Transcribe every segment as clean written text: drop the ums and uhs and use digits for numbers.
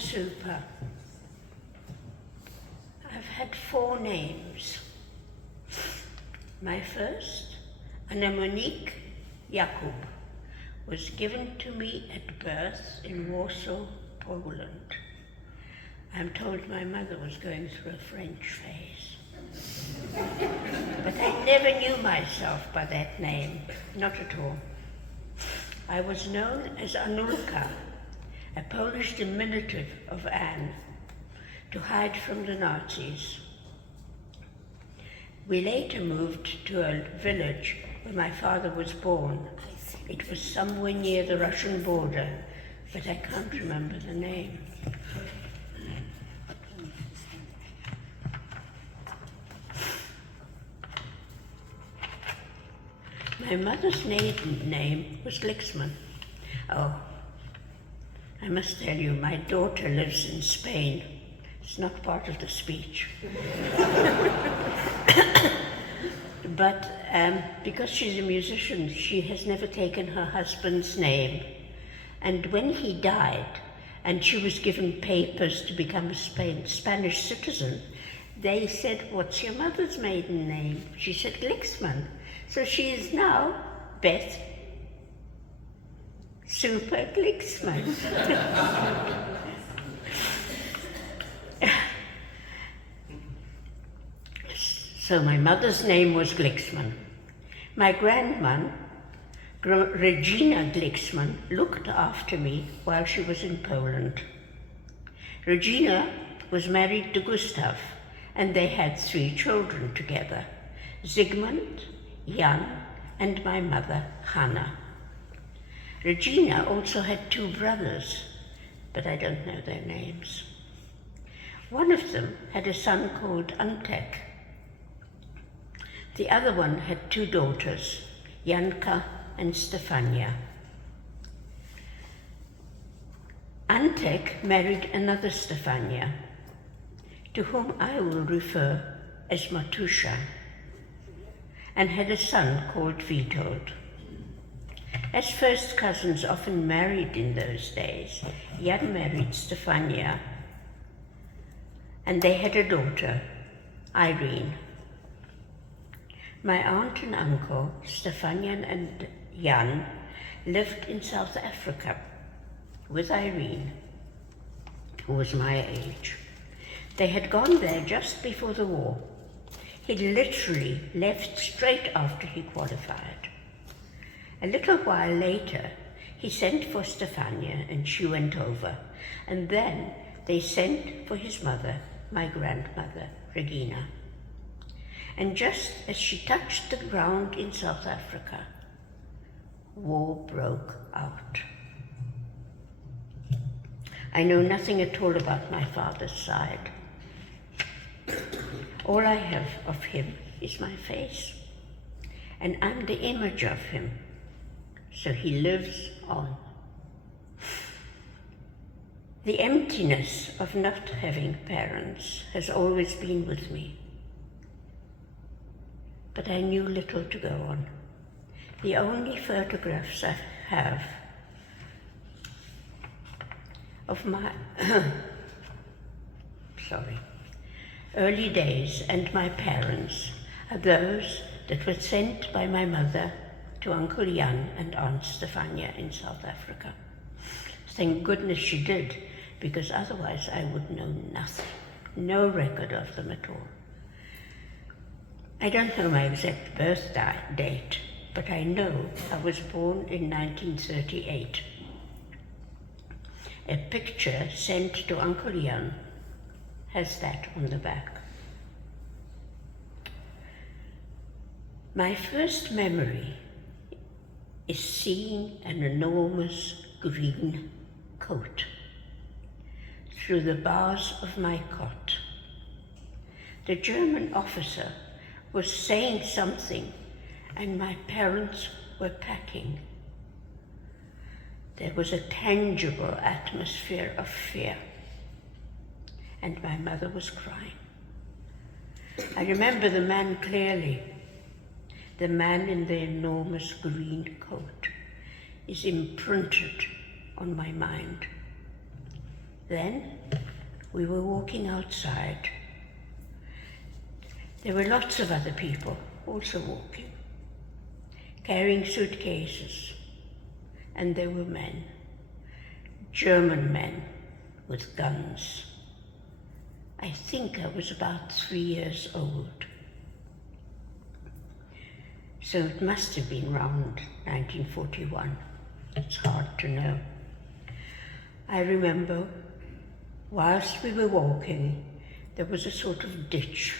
super. I've had 4 names. My first, Anna Monique Jakub, was given to me at birth in Warsaw, Poland. I'm told my mother was going through a French phase. But I never knew myself by that name, not at all. I was known as Anulka, a Polish diminutive of Anne, to hide from the Nazis. We later moved to a village where my father was born. It was somewhere near the Russian border, but I can't remember the name. My mother's maiden name was Glixman. Oh, I must tell you, my daughter lives in Spain. It's not part of the speech. But because she's a musician, she has never taken her husband's name. And when he died, and she was given papers to become a Spanish citizen, they said, "What's your mother's maiden name?" She said, "Glixman." So she is now Beth Super Glixman. So my mother's name was Glixman. My grandma, Regina Glixman, looked after me while she was in Poland. Regina was married to Gustav, and they had 3 children together: Zygmunt, Jan, and my mother, Hanna. Regina also had 2 brothers, but I don't know their names. One of them had a son called Antek. The other one had 2 daughters, Janka and Stefania. Antek married another Stefania, to whom I will refer as Matusha, and had a son called Witold. As first cousins often married in those days, Jan married Stefania, and they had a daughter, Irene. My aunt and uncle, Stefania and Jan, lived in South Africa with Irene, who was my age. They had gone there just before the war. He literally left straight after he qualified. A little while later, he sent for Stefania and she went over, and then they sent for his mother, my grandmother, Regina. And just as she touched the ground in South Africa, war broke out. I know nothing at all about my father's side. All I have of him is my face, and I'm the image of him, so he lives on. The emptiness of not having parents has always been with me, but I knew little to go on. The only photographs I have of my early days and my parents are those that were sent by my mother to Uncle Jan and Aunt Stefania in South Africa. Thank goodness she did, because otherwise I would know nothing, no record of them at all. I don't know my exact birth date, but I know I was born in 1938. A picture sent to Uncle Jan has that on the back. My first memory is seeing an enormous green coat through the bars of my cot. The German officer was saying something, and my parents were packing. There was a tangible atmosphere of fear, and my mother was crying. I remember the man clearly. The man in the enormous green coat is imprinted on my mind. Then we were walking outside. There were lots of other people also walking, carrying suitcases, and there were men, German men with guns. I think I was about 3 years old. So it must have been around 1941. It's hard to know. I remember whilst we were walking, there was a sort of ditch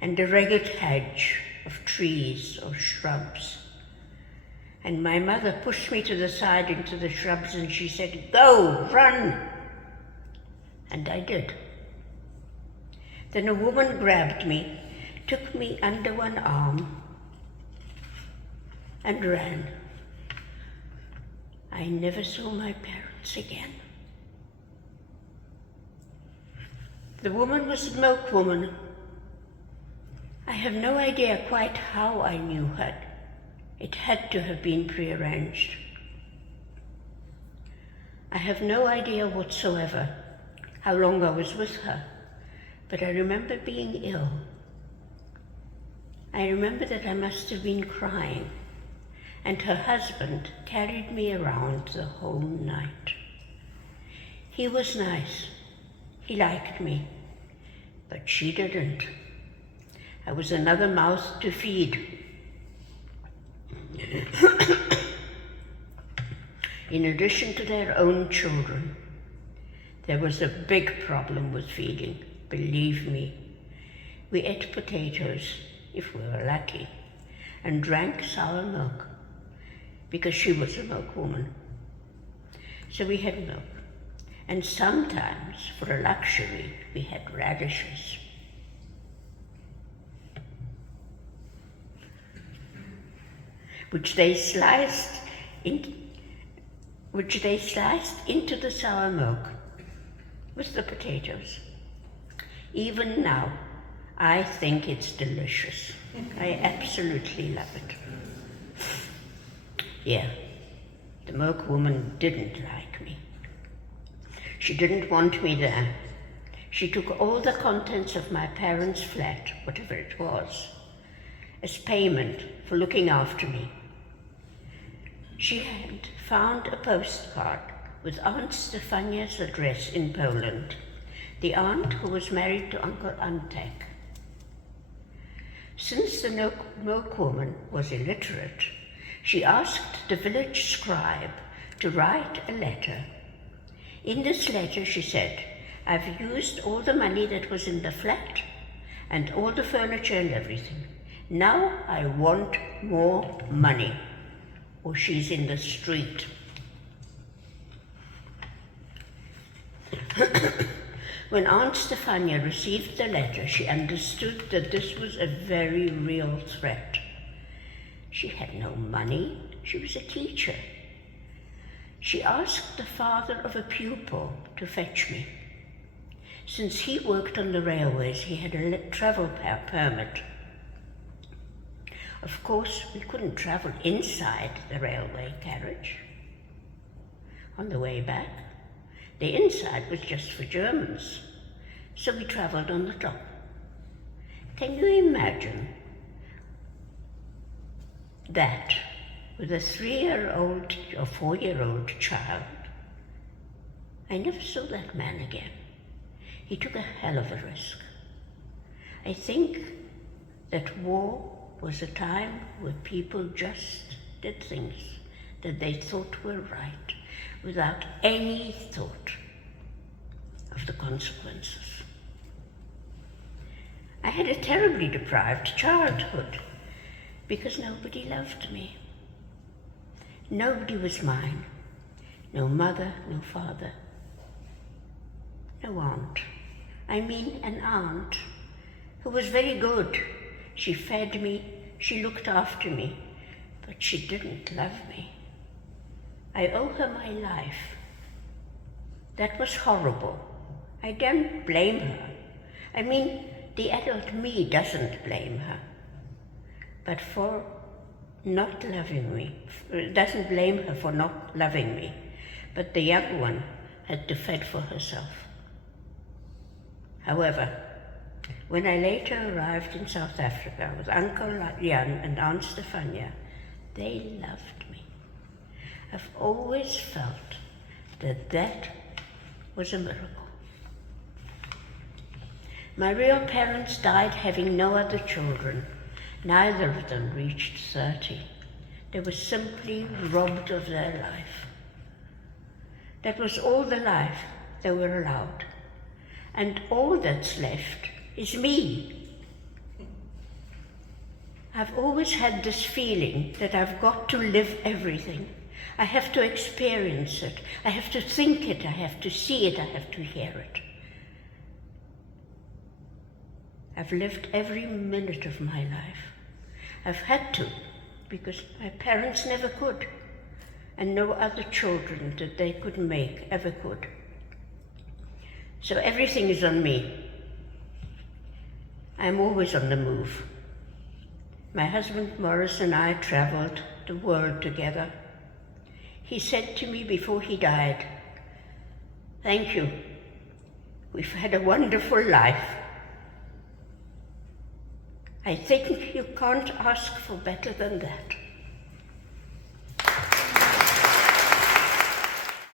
and a ragged hedge of trees or shrubs. And my mother pushed me to the side into the shrubs and she said, "Go, run!" And I did. Then a woman grabbed me, took me under one arm, and ran. I never saw my parents again. The woman was a milkwoman. I have no idea quite how I knew her. It had to have been prearranged. I have no idea whatsoever how long I was with her, but I remember being ill. I remember that I must have been crying, and her husband carried me around the whole night. He was nice. He liked me, but she didn't. I was another mouth to feed. In addition to their own children, there was a big problem with feeding, believe me. We ate potatoes, if we were lucky, and drank sour milk, because she was a milkwoman. So we had milk, and sometimes, for a luxury, we had radishes. Which they sliced into the sour milk with the potatoes. Even now, I think it's delicious. I absolutely love it. Yeah, the milkwoman didn't like me. She didn't want me there. She took all the contents of my parents' flat, whatever it was, as payment for looking after me. She had found a postcard with Aunt Stefania's address in Poland, the aunt who was married to Uncle Antek. Since the milkwoman was illiterate, she asked the village scribe to write a letter. In this letter she said, "I've used all the money that was in the flat and all the furniture and everything. Now I want more money, or she's in the street." When Aunt Stefania received the letter, she understood that this was a very real threat. She had no money. She was a teacher. She asked the father of a pupil to fetch me. Since he worked on the railways, he had a travel permit. Of course, we couldn't travel inside the railway carriage. On the way back, the inside was just for Germans, so we travelled on the top. Can you imagine that with a 3-year-old or 4-year-old child? I never saw that man again. He took a hell of a risk. I think that war was a time where people just did things that they thought were right, without any thought of the consequences. I had a terribly deprived childhood because nobody loved me. Nobody was mine. No mother, no father, no aunt. I mean an aunt who was very good. She fed me, she looked after me, but she didn't love me. I owe her my life. That was horrible. I don't blame her. I mean, the adult me doesn't blame her. But for not loving me, doesn't blame her for not loving me, but the young one had to fend for herself. However, when I later arrived in South Africa with Uncle Jan and Aunt Stefania, they loved me. I've always felt that that was a miracle. My real parents died having no other children. Neither of them reached 30. They were simply robbed of their life. That was all the life they were allowed. And all that's left is me. I've always had this feeling that I've got to live everything. I have to experience it. I have to think it. I have to see it. I have to hear it. I've lived every minute of my life. I've had to, because my parents never could, and no other children that they could make ever could. So everything is on me. I'm always on the move. My husband Morris and I traveled the world together. He said to me before he died, "Thank you. We've had a wonderful life. I think you can't ask for better than that."